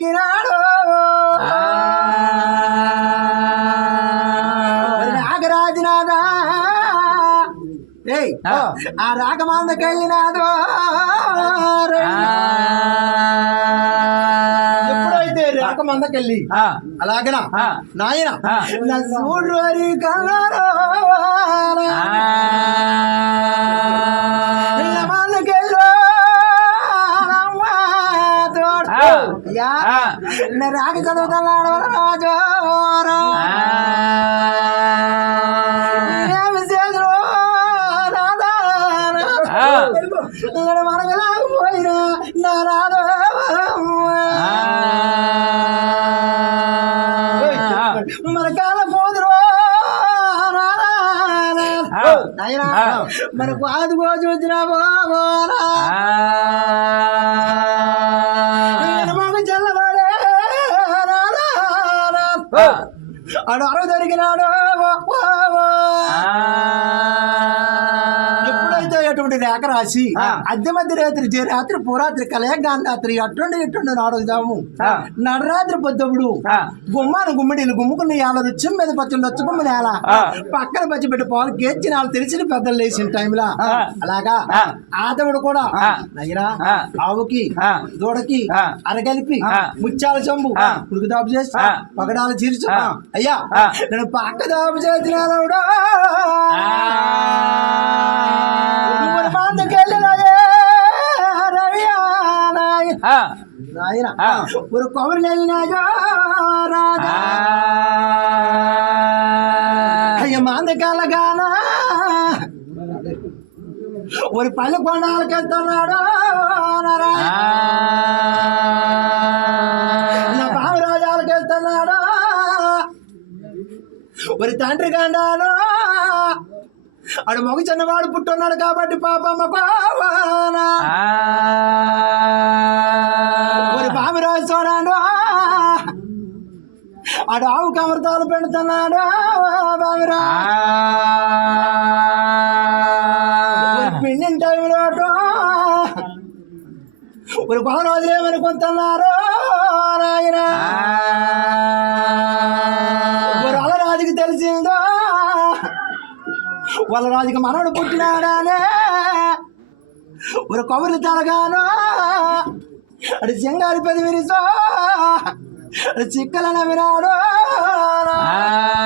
ఎక్కినాడు నాగరాజునాథా ఆ రాకమాందకెళ్ళినాడు ఎప్పుడైతే రాకమందకెళ్ళి అలాగనా నాయన చూడు కన్నాడు రాక చదువుతున్నాడు రాజు మనగలాగిపోయినా నా రాదు మన కాల పోదురు అయినా మనకు ఆదుకో చూసినావో చల్లబడే అడు అరవ జరిగినాడు అటువంటి రేఖ రాసి అద్దె మధ్య రాత్రి పురాత్రి కలయ గాంధాత్రి అట్టుండి ఇట్టుండి నాడుదాము నడరాత్రి పొద్దుడు గుమ్మాను గుమ్మిడీలు గుమ్ముకున్న ఏళ్ళ రుచి మీద పచ్చడి వచ్చుకుమ్మ నేల పక్కన పచ్చి పెట్టి పాలు గేర్చి నాళ్ళు తెలిసిన పెద్దలు లేచిన టైంలో అలాగా ఆతవుడు కూడా నయ్యరా ఆవుకి దూడకి అరగలిపి ముత్యాల చంబు ఉడుకు దాపు చేసి పగడాలు చీర్చు అయ్యా నేను పక్క దాపు చేసిన ஒரு கோவில் మాంద కలగాన ஒரு పల్లె కొండాలకు వెళ్తున్నాడు నా బావరాజాలకు వెళ్తున్నాడు ஒரு తండ్రి గండాను అడు మగ చిన్నవాడు పుట్టున్నాడు కాబట్టి పాపమ్మ పావనా ஒரு బావిరాజు చూడాడు అడు ఆవు కమర్తాలు పెడుతున్నాడు బావిరా పిండిన టైంలో ஒரு కొల రోజులేమనుకుంటున్నారు నాయన ஒரு అలరాజుకి తెలిసిందో వాళ్ళ రాజుకి మనవడు పుట్టినాడానే ఒక కొబ్బరి తలగాను అది సింగారి పెది విరిసో అది చిక్కల నవ్వినాడు